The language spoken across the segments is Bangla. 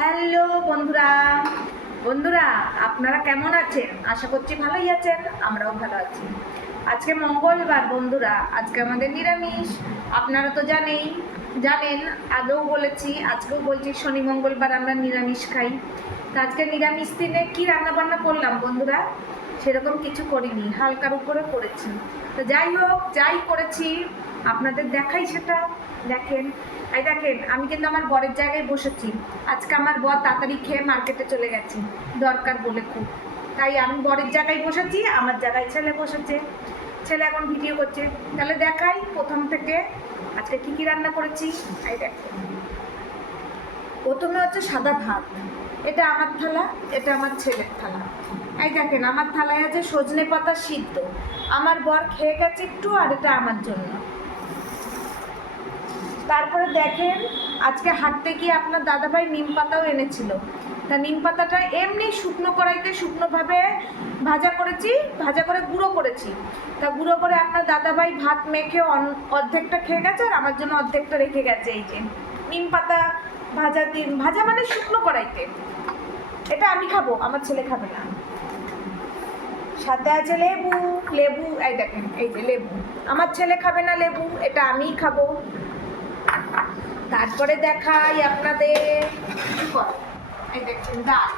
হ্যালো বন্ধুরা বন্ধুরা আপনারা কেমন আছেন? আশা করছি ভালোই আছেন, আমরাও ভালো আছি। আজকে মঙ্গলবার বন্ধুরা, আজকে আমাদের নিরামিষ। আপনারা তো জানেন, আগেও বলেছি, আজকেও বলছি, শনি মঙ্গলবার আমরা নিরামিষ খাই। তো আজকে নিরামিষ দিনে কী রান্নাবান্না করলাম বন্ধুরা? সেরকম কিছু করিনি, হালকার উপরে করেছি। তো যাই হোক, যাই করেছি আপনাদের দেখাই, সেটা দেখেন। দেখেন, আমি কিন্তু আমার বরের জায়গায় বসেছি। আজকে আমার বর তাড়াতাড়ি খেয়ে মার্কেটে চলে গেছে, দরকার বলে খুব। তাই আমি বরের জায়গায় বসেছি, আমার জায়গায় ছেলে বসেছে। ছেলে এখন ভিডিও করছে। তাহলে দেখাই প্রথম থেকে আজকে কী কী রান্না করেছি। দেখেন, প্রথমে হচ্ছে সাদা ভাত। এটা আমার থালা, এটা আমার ছেলের থালা। দেখেন, আমার থালায় আছে সজনে পাতা সিদ্ধ। আমার বর খেয়ে গেছে একটু, আর এটা আমার জন্য। তারপরে দেখেন, আজকে হাঁটতে গিয়ে আপনার দাদাভাই নিম পাতাও এনেছিল। তা নিম পাতাটা এমনি শুকনো কড়াইতে শুকনোভাবে ভাজা করেছি, ভাজা করে গুঁড়ো করেছি। তা গুঁড়ো করে আপনার দাদাভাই ভাত মেখে অর্ধেকটা খেয়ে গেছে, আর আমার জন্য অর্ধেকটা রেখে গেছে। এই যে নিম পাতা ভাজা মানে শুকনো কড়াইতে। এটা আমি খাবো, আমার ছেলে খাবে না। সাথে আছে লেবু। এই দেখেন, এই যে লেবু। আমার ছেলে খাবে না লেবু, এটা আমিই খাবো। তারপরে দেখাই আপনাদের, এই দেখুন ডাল।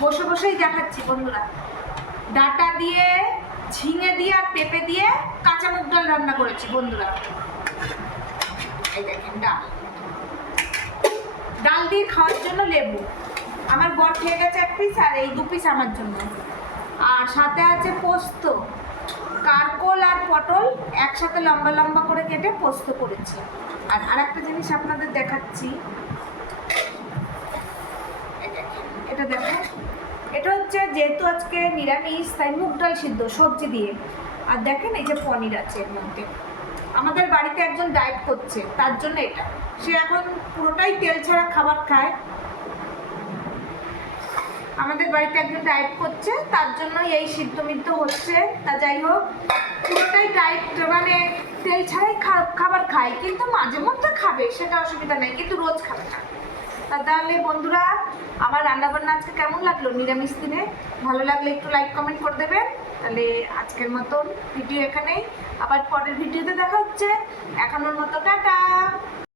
বসে বসেই দেখাচ্ছি বন্ধুরা। ডাটা দিয়ে, ঝিঙে দিয়ে আর পেঁপে দিয়ে কাঁচা মুগ ডাল রান্না করেছি বন্ধুরা। এই দেখেন ডাল দিয়ে খাওয়ার জন্য লেবু। আমার বর খেয়ে গেছে 1 পিস, আর এই 2 পিস আমার জন্য। আর সাথে আছে পোস্ত, কারকোল আর পটল একসাথে লম্বা লম্বা করে কেটে পোস্ত করেছি। আর একটা জিনিস আপনাদের দেখাচ্ছি, এটা দেখো। এটা হচ্ছে, যেহেতু আজকে নিরামিষ, তাই মুগ ডাল সিদ্ধ সবজি দিয়ে। আর দেখেন, এই যে পনির আছে এর মধ্যে। আমাদের বাড়িতে একজন ডায়েট করছে, তার জন্য এটা। সে এখন পুরোটাই তেল ছাড়া খাবার খায়। আমাদের বাড়িতে একজন ডায়েট করছে, তার জন্য এই সিদ্ধ মিদ্ধ হচ্ছে। তা যাই হোক, পুরোটাই ডায়েট, মানে তেল ছাড়াই খাবার খায়, কিন্তু মাঝে মধ্যে খাবে, সেটা অসুবিধা নেই, কিন্তু রোজ খাবে না। তাহলে বন্ধুরা, আমার রান্নাবান্না আজকে কেমন লাগলো নিরামিষ দিনে? ভালো লাগলে একটু লাইক কমেন্ট করে দেবেন। তাহলে আজকের মতন ভিডিও এখানেই, আবার পরের ভিডিওতে দেখা হচ্ছে। এখনের মতো টাটা।